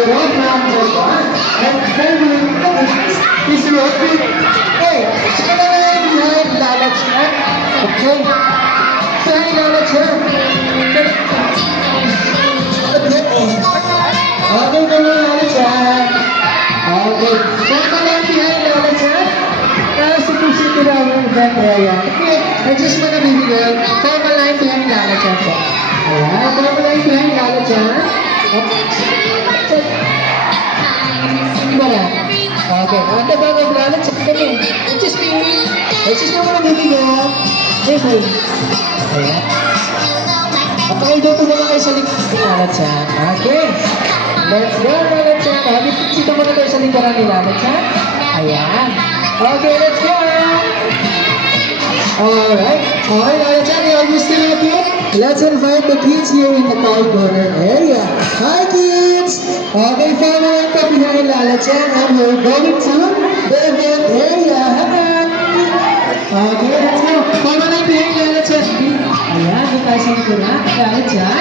Zero from Japan. And favorite is Rocky. Hey, sino na lang behind Lala Chan? Okay. Behind Lala Chan. Okay, come on, Lala Chan. Okay, sino na lang behind Lala Chan? Supposed to lang yung event area. Okay, I just wanna be here. Formal line behind Lala Chan po. Ayan, formal line behind Lala Chan. Diba? Okay, ang tabaw ng Lala Chan kami. Just me. Just mo muna bibigyan. Okay. Ayan. Apakildoto muna kayo sa likod ni Lala Chan. Okay. Let's go, Lala Chan. Sito muna tayo sa lingkaran ni Lala Chan. Ayan. Okay, let's go! Alright, Lala Chan, you almost still okay? Let's invite the kids here in the tall corner area. Hi, kids! Okay, follow up behind Lala Chan and we're going to the event area. Hi! Okay, let's go. Follow up behind Lala Chan. Ayan, doon tayo sa likod na. Lala Chan.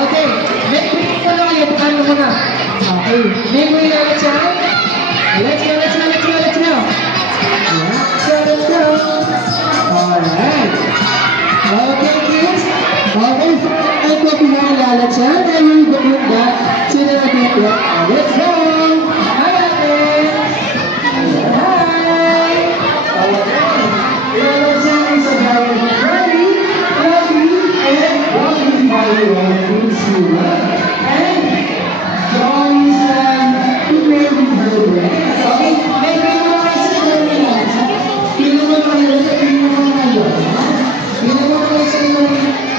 Okay, make way muna kayo. Paano muna? Okay, make way Lala Chan. Let's go, let's go, let's go, let's go. Let's go. Alright. Okay, kids. Okay, I'm going behind Lala Chan and we're going back to the event. Let's go. Hi, Ate. Hi. Okay. Lala Chan is about ready, and welcome by the way to and John's prepared with her bread. Okay,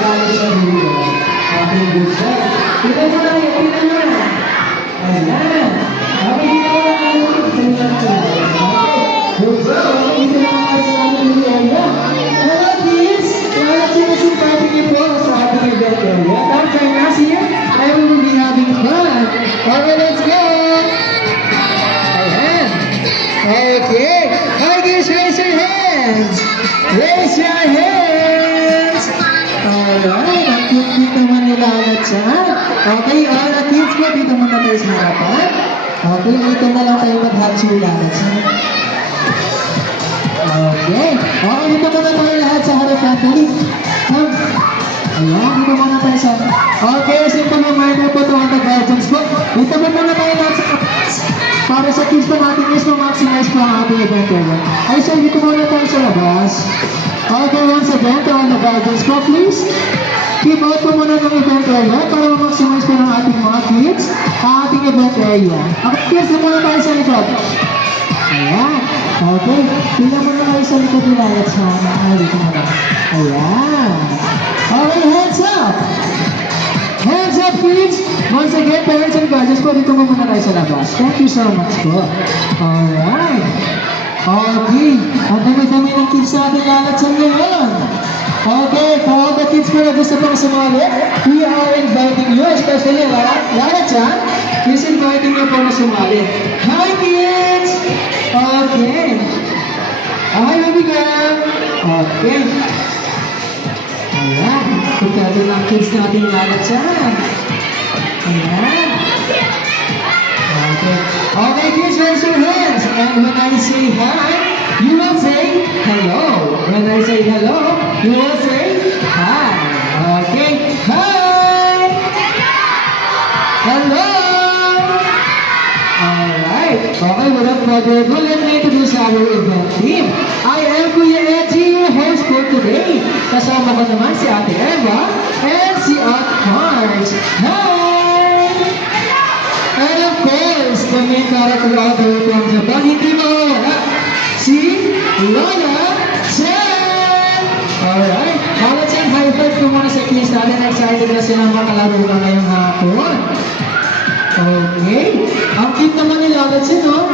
maybe okay, let's go! Ayan. Okay. Hi guys, raise your hands! Raise your hands! Alright, ang cute naman ni Lala Chan. Okay, all the kids po, dito muna tayo sa harapan. Okay, dito na lang tayo mag-hatch yung Lala Chan. Okay. Okay, dito muna tayo lahat sa harapan. Dali. Come. Ayan, dito muna tayo sa... Okay, simple reminder po to ang guidance po. Dito muna tayo lahat sa kapas. Para sa kids po natin is ma-maximize po ang ating event area. Ay, so dito muna tayo sa labas. Okay, once again, to ang guidance po, please. Keep out po muna ng event area para ma-maximize po ng ating mga kids ang ating event area. Okay, kids, dito muna tayo sa likod. Ayan. Okay, pila muna kayo sa likod nila. Let's dito muna. Ayan. Okay, hands up! Hands up, kids! Once again, parents and guardians po, dito muna tayo sa labas. Thank you so much po. Alright. Okay. Ang dami-dami ng kids sa ating Lala Chan ngayon. Okay, for all the kids po na gusto pang sumali, we are inviting you, especially Lala Chan, is inviting you po na sumali. Hi, kids! Okay. Hi, baby girl! Okay. Ayan, pagkado ng kids natin Lala Chan. Ayan. Okay. Okay, kids, raise your hands. And when I say hi, you will say hello. When I say hello, you will say hi. Okay. Hi! Hello! Alright. Okay, without further ado, let me introduce our event team. I am Kuya Edgy, your host for today. Kasama ko naman si Ate Eva and si Ate Mars. Hi! And of course, the main character out there from Japan, hindi mo si Lala Chan! Alright, Lala Chan, high five ko muna sa kids natin. Excited na sila makalaro na ngayong hapon. Okay, ang cute naman ni Lala Chan, no?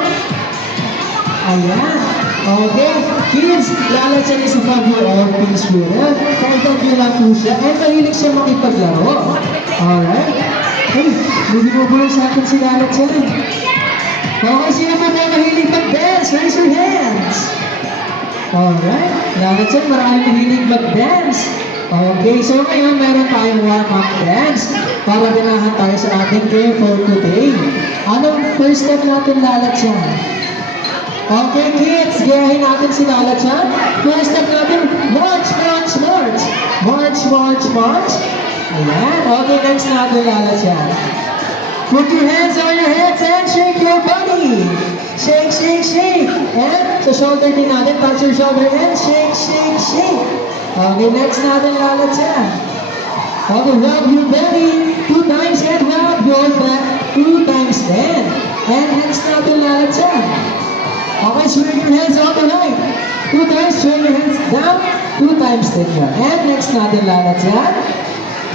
Ayan. Okay, kids, Lala Chan is a 5-year-old pink student. Kahit lang po siya, ay mahilig siya makipaglaro. Alright. Hey, hindi mo ba sa akin si Lala Chan? Okay, sino pa ba mahilig mag-dance? Raise your hands. Alright, Lala Chan, maraming mahilig mag-dance. Okay, so ngayon meron tayong warm-up dance para ganahan tayo sa ating game for today. Anong first step natin lalatyan? Okay, kids, gayahin natin si lalatyan. First step natin, march, march, march. March, march, march. Ayan. Okay, next natin lalatyan. Put your hands on your heads and shake your body. Shake, shake, shake. And sa shoulder din natin, touch your shoulder and shake, shake, shake. Okay, next natin lalatyan. Okay, rub your belly 2 times and rub your back 2 times then. And next natin lalatyan. Okay, swing your hands all the night. 2 times, swing your hands down 2 times then yun. And next natin lalatyan.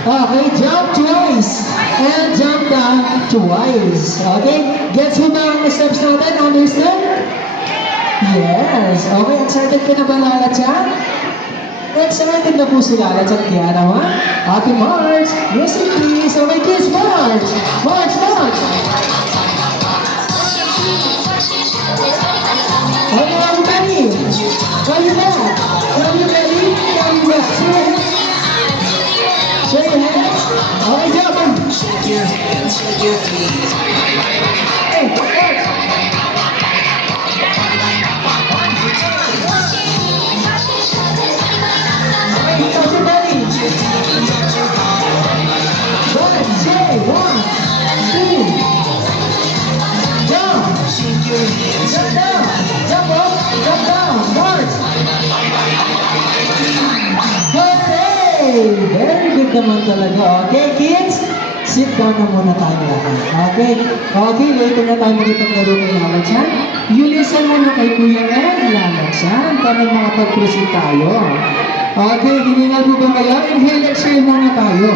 Okay, jump twice. And jump down twice. Okay, gets mo ba ang steps natin? Understand? Yes. Okay, excited ka na ba lalatyan? Excited na po si lalatyan kaya naman. Ate March, music please. Okay, kids, march. March, march. Okay, are you ready? Are you back? Are you ready? Are you back? Shake your hands. Okay, jump. Shake your hands, shake your feet. Hey, march. Okay, touch your belly. One, say, 1, 2. Jump. Shake your hands, Jump down. Jump up. Jump down. March. Okay. Very good naman talaga. Okay, kids? Sit down na muna tayo lahat. Okay? Okay, later na tayo magitaglaro ng lalatyan. You listen muna kay Kuya Ed, lalatyan, para makapag-proceed tayo. Okay, hiningal po ba kayo? Inhale, exhale muna tayo.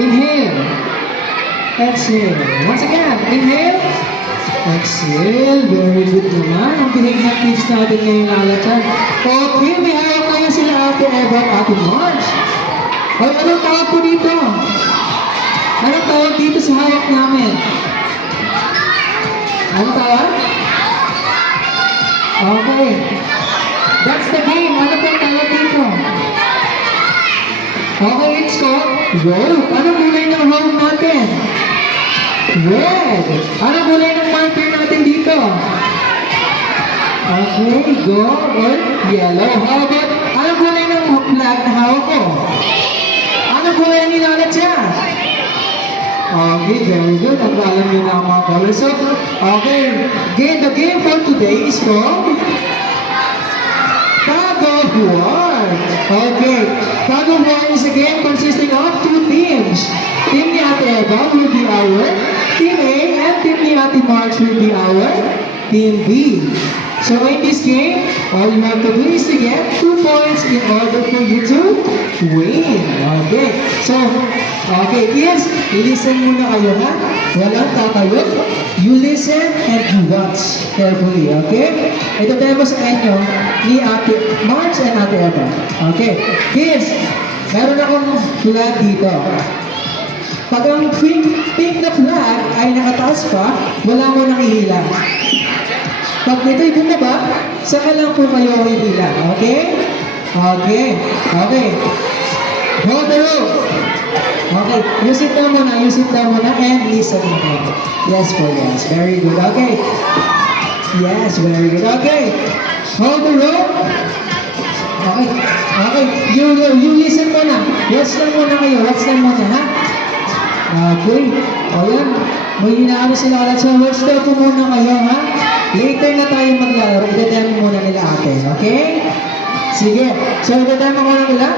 Inhale. Exhale. Once again, inhale. Exhale. Very good naman. Ang bihig ng kids natin ngayon lalatyan. Okay, may hawak kayo sila Ate Eva at Ate March. Ay, anong tawag po dito? Anong tawag dito sa hawak namin? Anong tawag? Okay. That's the game. Ano po ang tawag dito? Okay, it's called rope. Anong kulay ng rope natin? Red. Anong kulay ng marker natin dito? Okay, go or yellow. How about, anong kulay ng flag na hawak ko? Anong kulay ang nilalatyan? Okay, very good. Ang alam nyo na ang mga colors. So, okay. The game for today is called Tag of War. Okay. Tag of War is a game consisting of 2 teams. Team ni Ate Eva will be our Team A and Team ni Ate March will be our Team B. So in this game, all you have to do is to get 2 points in order for you to win. Okay. So, okay, kids, listen muna kayo ha. Walang tatayo. You listen and you watch carefully, okay? Ito demo sa inyo ni Ate March and Ate Eva. Okay. Kids, meron akong flag dito. Pag ang pink na flag ay nakataas pa, wala mo nakihila. Pag ito'y bumaba, saka lang po kayo hihila. Okay? Okay. Okay. Hold the rope. Okay. You sit down muna and listen muna. Yes po, yes. Very good. Okay. Yes, very good. Okay. Hold the rope. Okay. Okay. You listen muna. Watch lang muna kayo. Watch lang muna, ha? Okay. O yan. May inaano sila ulit. So, watch daw po muna kayo, ha? Later na tayo maglalaro. Idademo muna nila ate. Okay? Sige. So, idademo muna nila.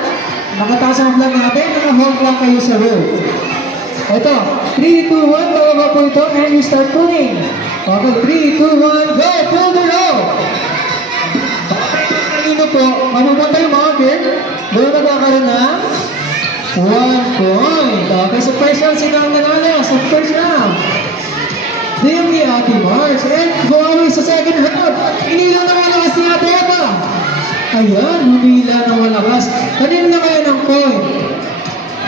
Nakataas ang vlog natin. Naka-hold lang kayo sa rope. Ito. 3, 2, 1. Bababa po ito. And you start pulling. Okay. 3, 2, 1. Go! Pull the rope! Kanino po? Mapupunta yung mga kid. Doon magkakaroon ng 1 point. Okay. So, first round, sino ang nanalo? Sa first round. Team ni Ate March. And going sa second round. Inila na malakas ni Ate Eva. Ayan, humila na malakas. Kanina na kayo ng point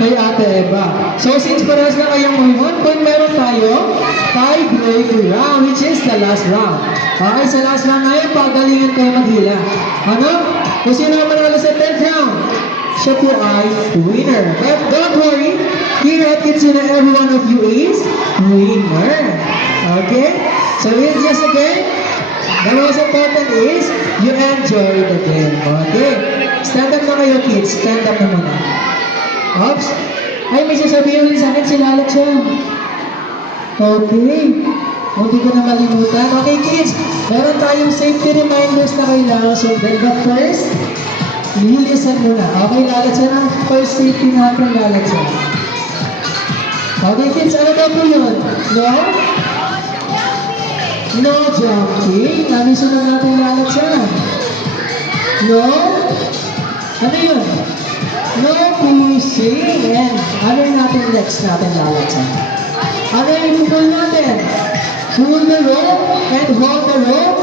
kay Ate Eva. So since parehas na kayong may 1 point meron tayo, tie-break round, which is the last round. Okay, sa last round ngayon, pagalingan kayo maghila. Ano? Kung sino ang manalo sa 10th round? siya po ay winner. But don't worry, here at Kitsuna, every one of you is winner. Okay? So here's just again, the most important is you enjoy the game. Okay? Stand up na kayo, kids. Stand up na muna. Oops. Ay, may sasabihin ulit sa akin, silalat siya. Okay. Hindi ko na malimutan. Okay, kids. Meron tayong safety reminders na kailangan sundan. But first, lilisan muna. Okay, lalat siya ng first safety natin, lalat siya. Okay, kids. Ano daw po yun? No? No jumping. Ano sunod natin lalat siya? No? Ano yun? No pushing. And ano yung natin next natin lalat siya? Ano yung pull natin? Pull the rope and hold the rope.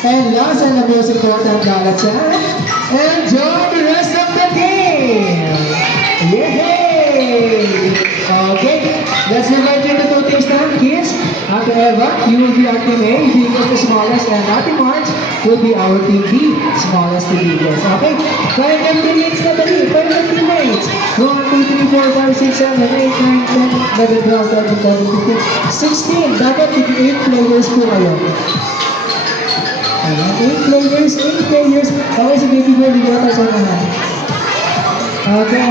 And last and the most important lalat siya. Enjoy the rest of the game! Yay! Okay, let's invite you to two things now, kids. Ate Eva, you will be our team A, biggest to smallest, and Ate March will be our team B, smallest to biggest. Okay? Kaya ng teammates na dali, kaya ng teammates. 1, 2, 3, 4, 5, 6, 7, 8, 9, 10, 11, 12, 13, 14, 15, 16. Dapat 8 players po kayo. Ayan, 8 players, 8 players. Okay, si Baby Girl, hindi ko sa naman. Okay.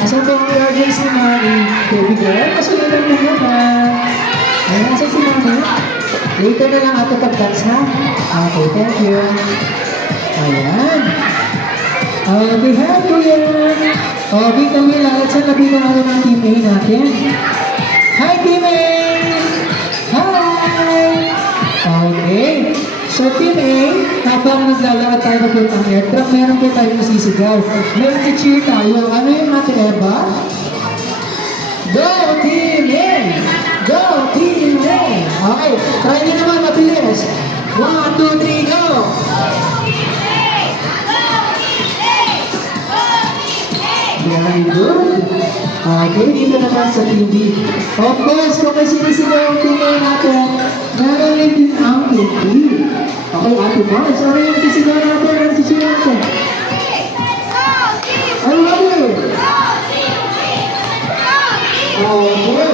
Asan po ang urgence ni Mami? Baby Girl, kasunod mo ba? Ayan, asan si Mami? Later na lang ako pag-dance, ha? Okay, thank you. Ayan. Okay, hi, Kuya. Okay, kami lahat sa labi ng ano ng team A natin. Hi, team A! Hi! Okay. So, team A, habang naglalakad tayo papuntang aircraft, meron po tayo masisigaw. May cheer tayo. Ano yung Ate Eva? Go, team A! Go, team A! Okay, try nyo naman mabilis. 1, 2, 3, go! Very good. Okay, dito naman sa TV. Of course, kung may sinisigaw ang tingay natin, meron rin din ang TV. Okay, Ate Mars, ano yung sisigaw natin? Ano sisigaw natin? I love you. Okay.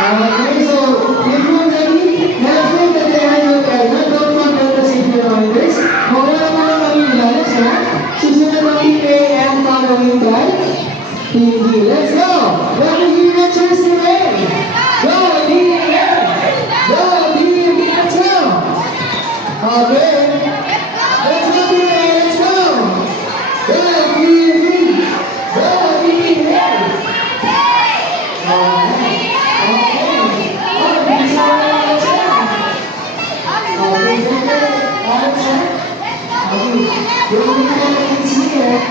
Okay, so, if you're ready, let's make the day of your don't forget the safety reminders. Kung wala naman kami nilalas, ha? Susunod ang TV and following by Team B. Let's go! Let me hear your cheers today! Go, Team A! Go, Team B! Let's go! Okay. Let's go, Team A! Let's go! Go, Team B! Go, Team A! Okay. Okay, so let's go! Okay, okay. Okay. We'll be going here.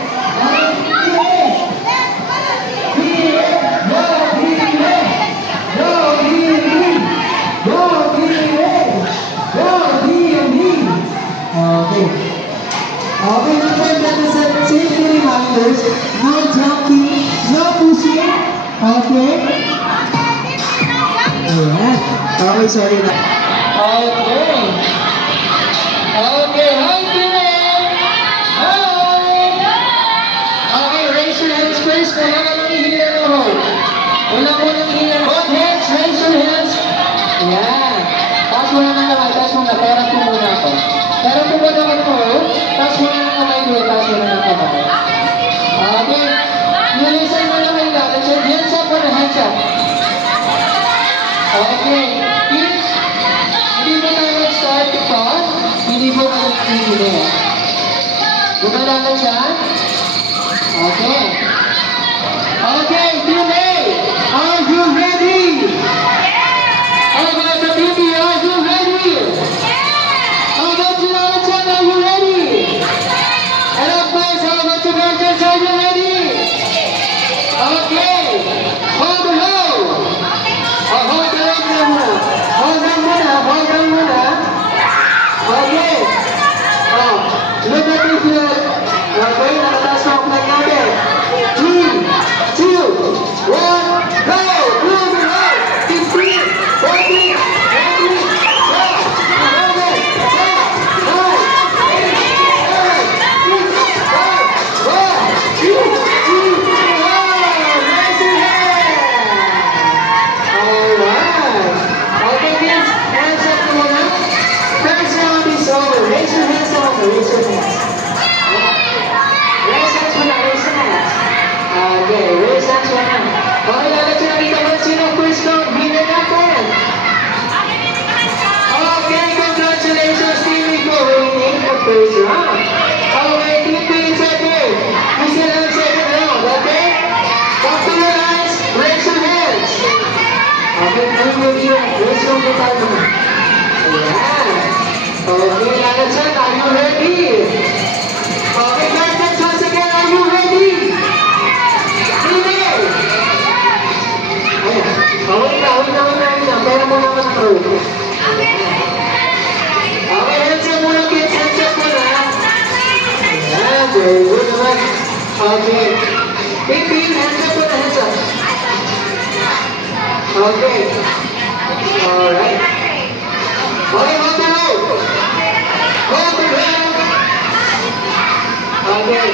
Okay, number that is safety reminders. No jumping, no pushing. Okay. Ayan. Okay, sorry na. Okay. Okay, hi, Kiren! Hi! Okay, raise your hands first. Wala ka nang hihilan ng hold. Wala mo nang hihilan. Both hands, raise your hands. Ayan. Taas mo na ng kamay, taas mo na. Pera po muna ako. Pero kung wala ka po, taas mo na ng kamay doon, taas mo na ng kamay. Okay. Nilisan mo na kayo lahat. So, hands up or hands up? Okay. Kids, hindi mo tayo start to fall. Hindi mo kayo nakikili. Gumalaman siya? Okay. Okay, Team A, are you ready? How about the Team B, are you ready? How about you, Alachan, are you ready? And of course, how about you, Virgins, are you ready? Okay. Hold the rope. Hold the rope muna. Hold on muna. Hold on muna. Okay. Look at this. Okay, nakataas mo ang flag natin. lalatsa na. Okay, lalatsa na dito mo. Sino first round winner natin? Okay, congratulations, Team Rico. Winning the first round. Okay, Team Pin second. We still have second round, okay? Back to your eyes, raise your hands. Okay, come with you. Raise your hand naman. Ayan. Okay, lalatsa, are you ready? Okay, guys, once again, are you ready? Ready? Ayan. Okay na. Pera mo naman ang road. Okay, hands up muna, kids. Hands up muna. Ayan, very good naman. Okay. Baby, hands up muna, hands up. Okay. Alright. Okay, hold the road. Hold the road. Okay.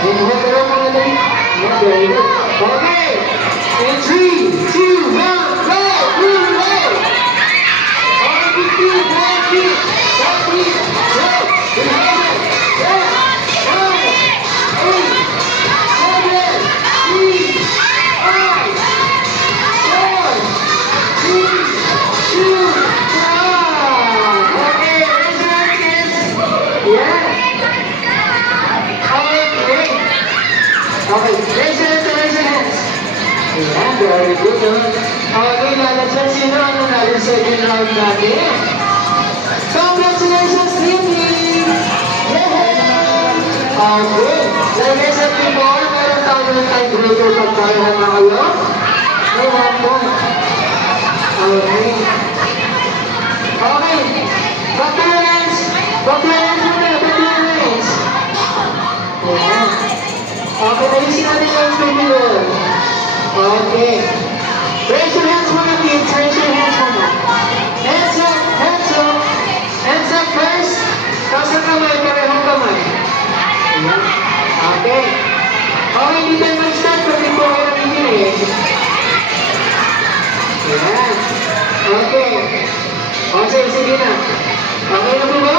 Hold the road mga dali. Yeah, very good. Okay. In 3, 2, 1, go! Move, roll! Okay, 15, 20, 30, go! Behind it. 10, 9, 8, 7, 6, 5, 4, 3, 2, 1. Okay, raise your hand, kids. Yeah. Okay. Okay, raise your hands, raise your hands. Ayan, very good naman. Okay, lalatsan sino ang nanalo sa second round natin. Congratulations, Timmy! Yay! Okay, like I said before, meron tayo ng tiebreaker pag tayo nanalo. May 1 point. Okay. Okay, back to your hands. Back to your hands muna, back to your hands. Ayan. Okay, nalisin natin yung baby girl. Okay. Raise your hands muna, kids. Raise your hands muna. Hands up, hands up. Hands up first. Tapos ang kamay, parehong kamay. Ayan. Okay. Okay, hindi tayo mag-start pag ito kayo nakikinig. Ayan. Okay. Okay, sige na. Okay na po ba?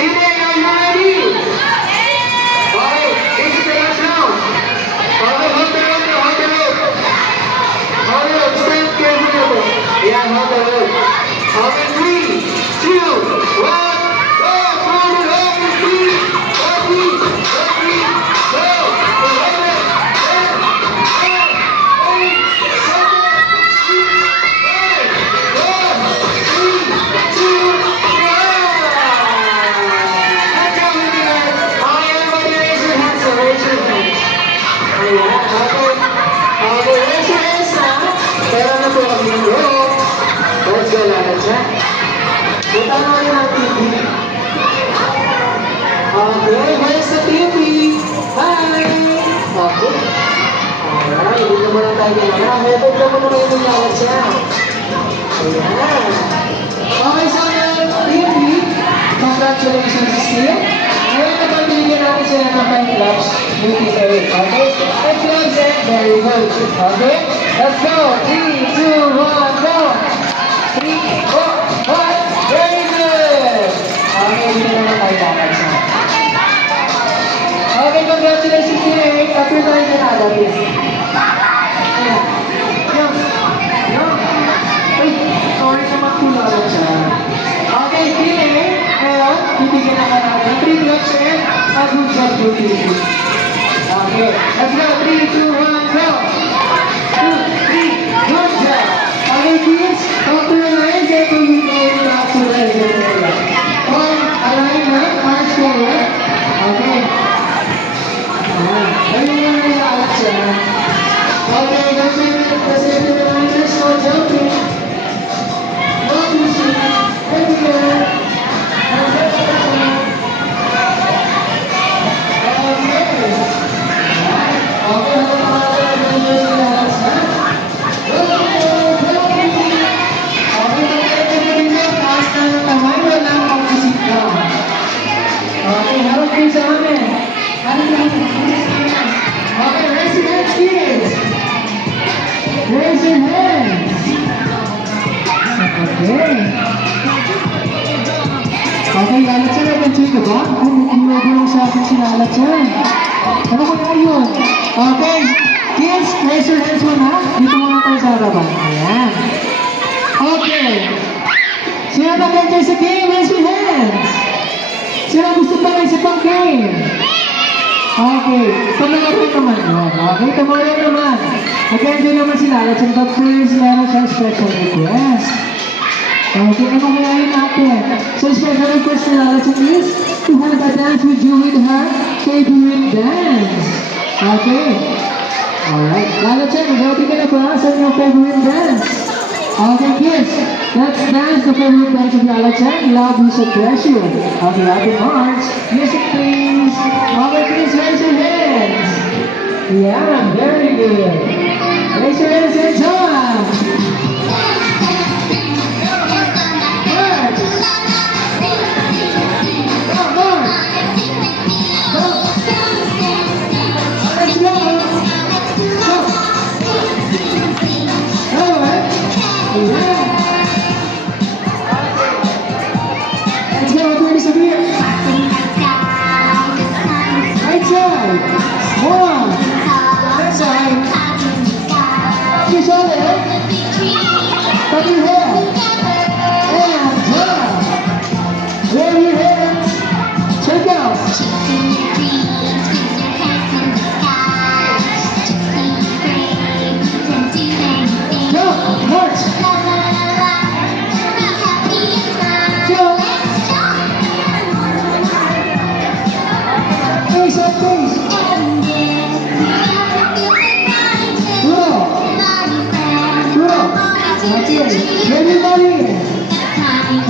Sige, are you ready? Okay, this is the last round. Okay, hold the rope, hold the rope. Hold the rope, stand carefully na po. Ayan, hold the rope. Okay, 3, 2, 1, go! Hold the rope in 3, 40, 30, go! 11, Okay, where's the TV? Hi! Okay. Alright, hindi naman lang tayo ginawa. Method naman naman yung nangyawat siya. Ayan. Okay, so TV, congratulations still. Ngayon na pagbiligyan natin sila ng 5 clubs. Beauty Eric. Okay? 5 clubs and very good. Okay? Let's go! 3, 2, 1, go! 3, 4, 5, very good! Okay, hindi naman tayo dapat siya. Okay, congratulations Eric. Appear tayo sa nada, please. Ayan. Yung. Yung. Ay, sorry naman tulala siya. Okay, Eric. Ngayon, bibigyan na natin 3 clubs and a good job, beauty. Okay, let's go. 3, 2, 1, go! 2, 3, good job! Okay, kids, talk to your lines and to you going back to the area. Alignment, march forward. Okay. Ayun yung nalalat siya. Okay, don't make it the safety reminders, no jumping. No pushing. Everywhere. Raise your hands. Okay. Okay, lalat siya na. Ganun ka ba? Kung hindi mo sa akin sinalat siya. Ano kaya yun? Okay. Kids, raise your hands muna. Dito muna tayo sa harapan. Ayan. Okay. Sino nag-enjoy sa game? Raise your hands. Sino gusto pa rin sa pang game? Okay. Pag-nag-enjoy naman yun. Okay, tomorrow naman. Nag-enjoy naman sila. Let's but please, meron siya special request. Okay, ano kaya yun natin? So, special request nila is to have a dance with you with her favorite dance. Okay. Alright. Lalo Chen, ready ka na ba sa inyong favorite dance? Okay, kids. Let's dance the favorite dance of Lalo Chen. Love is a treasure. Okay, happy March. Music, please. Okay, please raise your hands. Yeah, very good. Raise your hands and jump. Check out. Jump, march. Jump. Face up, face. Roll. Roll. That's it. Everybody.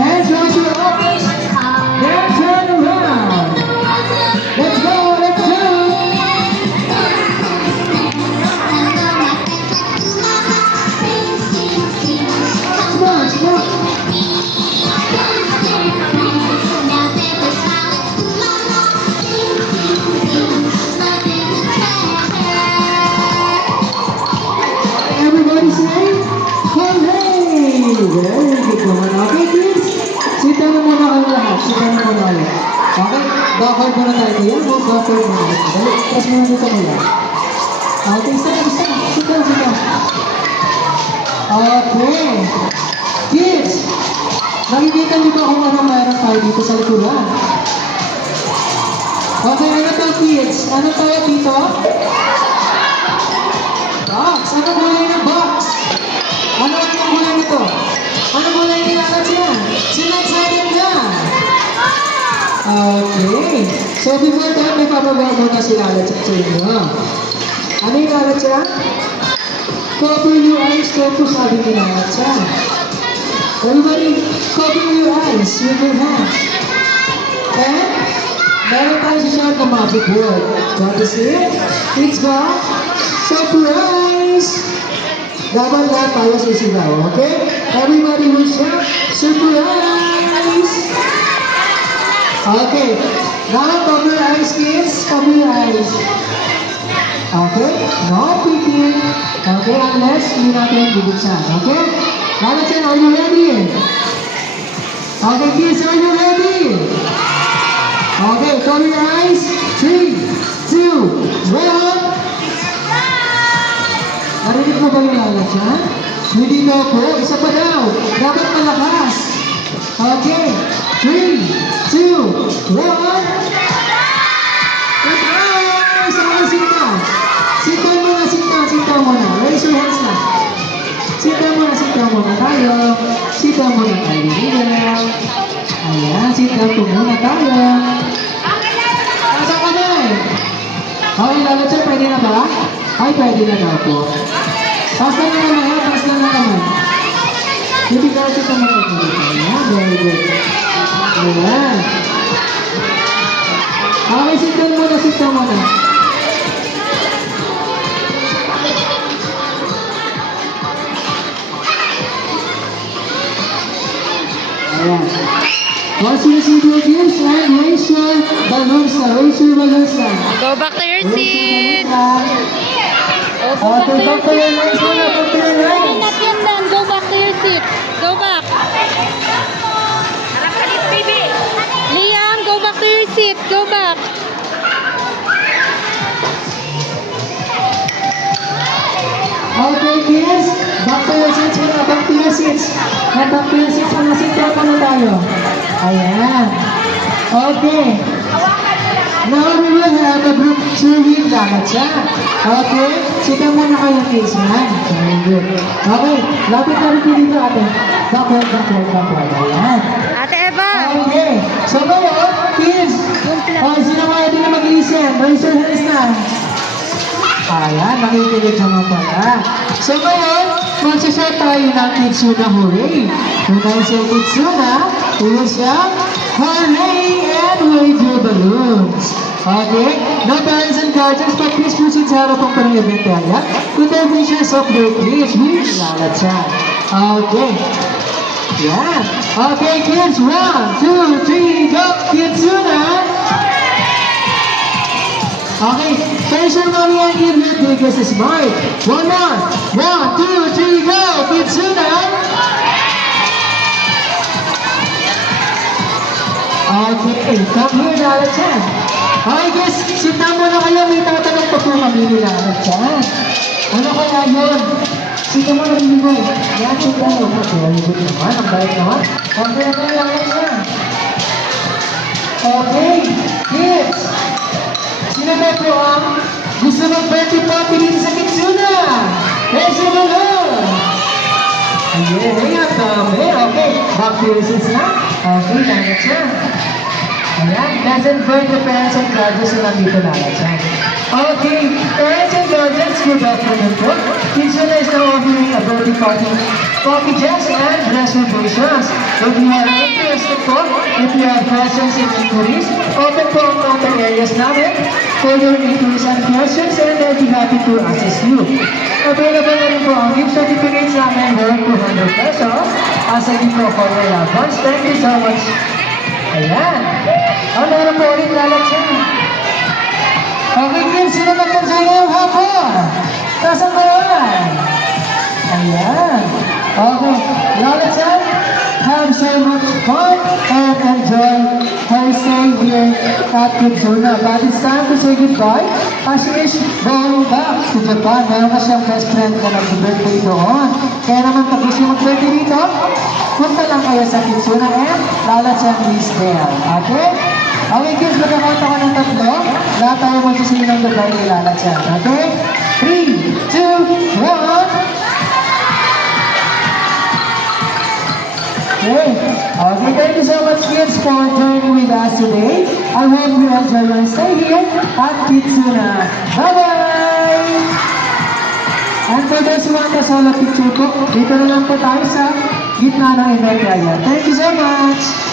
Hands on your arms. Then turn around. Let's go, let's go. Come on, come on. Everybody say, hey, hey! Very good naman. Okay, kids? Sit down na muna kayo lahat. Sit down na muna kayo. Okay? Backward muna tayo. Yan, mo. Backward muna. Dali, press muna dito muna. Okay, sit down, sit down. Sit down, sit down. Okay. Kids! Nakikita niyo ba kung ano mayroon tayo dito sa likuran? Okay, ano to, kids? Ano tayo dito? Box! Ano kulay ng box? Ano ang kulay nito? Ano kulay nilalat siya? Sino excited dyan? Okay. So before that, may papagawa muna si Lalat sa inyo. Ano yung Lalat siya? Cover your eyes, cover sabi ni Lalat siya. Everybody, cover your eyes with your hands. And meron tayo siya ng magic word. Want to see it? It's called surprise! Dapat lahat tayo sisigaw, okay? Everybody will shout, surprise! Okay. Now, cover your eyes, kids. Cover your eyes. Okay? No peeking. Okay, unless hindi natin bubuksan. Okay? Lalachen, are you ready? Okay, kids, are you ready? Okay, cover your eyes. 3, 2, 1. Narinig mo ba yung Lalachen? Hindi daw po. Isa pa daw. Dapat malakas. Okay. 3, 2, 1. Surprise! Saka sinta. Sinta muna, sinta. Sinta muna. Raise your hands na. Sinta muna tayo. Sinta muna tayo. Ayan, sinta po muna tayo. Nasa kamay. Okay, Lalachen, pwede na ba? Ay, pwede na daw po. Taas na naman ha, taas na naman. Hindi ka ito naman ito. Ayan, very good. Ayan. Okay, sit down muna, sit down muna. Ayan. Once you receive your gifts, and raise your balloons na. Raise your balloons na. Go back to your seat. Okay, back to your lines muna, back to your lines. Not yet done. Go back to your seat. Go back. Harap ka dito, baby. Liam, go back to your seat. Go back. Okay, kids. Back to your seats muna. Back to your seats. Back to your seats muna. Sit down muna tayo. Ayan. Okay. Now we will have a group cheering lalatsa. Okay? Sita muna kayo, kids. Yan. Very good. Okay. Lapit na rin dito, ate. Backward. Ayan. Ate Eva. Okay. So ngayon, kids. Sino mga hindi na mag-listen? Raise your hands na. Ayan, nakikinig naman pala. So ngayon, magsashare tayo ng Kitsuna Hooray. When I say Kitsuna, we will shout, Hooray! And wave your balloons. Okay? Now, parents and guardians, please proceed sa harapang pang-event area with their wishes of their kids. We lalat siya. Okay. Yan. Okay, kids. 1, 2, 3, go! Kitsuna! Okay, tension mommy and give your biggest smile. One more. 1, 2, 3, go! Kitsuna! Okay, come here, Lalat Chan. Okay, guys, sit down muna kayo. May tatanong pa po kami ni Lalat Chan. Ano kaya yun? Sit down muna, baby boy. Yan, sit down. Okay, very good naman. Ang balik naman. Okay na kayo, Lalat Chan. Okay, kids. Sino ba po ang gusto mag-birthday party dito sa Kitsuna? Let's go along! Ayan, ang dami. Okay, back to your seats na. Okay, lalat siya. Ayan, nasa birthday parents and guardians na nandito lalat siya. Okay, parents and guardians, good afternoon po. Kitsuna is now offering a birthday party packages and reservations. If you are interested po, if you have questions and inquiries, open po ang counter areas namin for your inquiries and questions, and I'll be happy to assist you. Available na rin po ang gift certificates namin worth 200 pesos as a gift for your loved ones. Thank you so much. Ayan. Meron po ulit lalat siya. Okay, kids, sino mag-enjoy ngayong hapon? Nasaan ba yan? Ayan. Okay, lalat siya. Have so much fun and enjoy her stay here at Kitsuna. But it's time to say goodbye as she is going back to Japan. Meron na siyang best friend na nag-birthday doon. Kaya naman pag gusto mag-birthday dito, punta lang kayo sa Kitsuna and lalat siya is there. Okay? Okay kids, magkakanta ko ng tatlo. Lahat tayo magsisili ng goodbye kay lalat siya. Okay? 3, 2, 1. Okay, thank you so much kids for joining with us today. I hope you enjoy your stay here at Kitsuna. Bye-bye! And for those who want a solo picture po, dito na lang po tayo sa gitna ng event area. Thank you so much!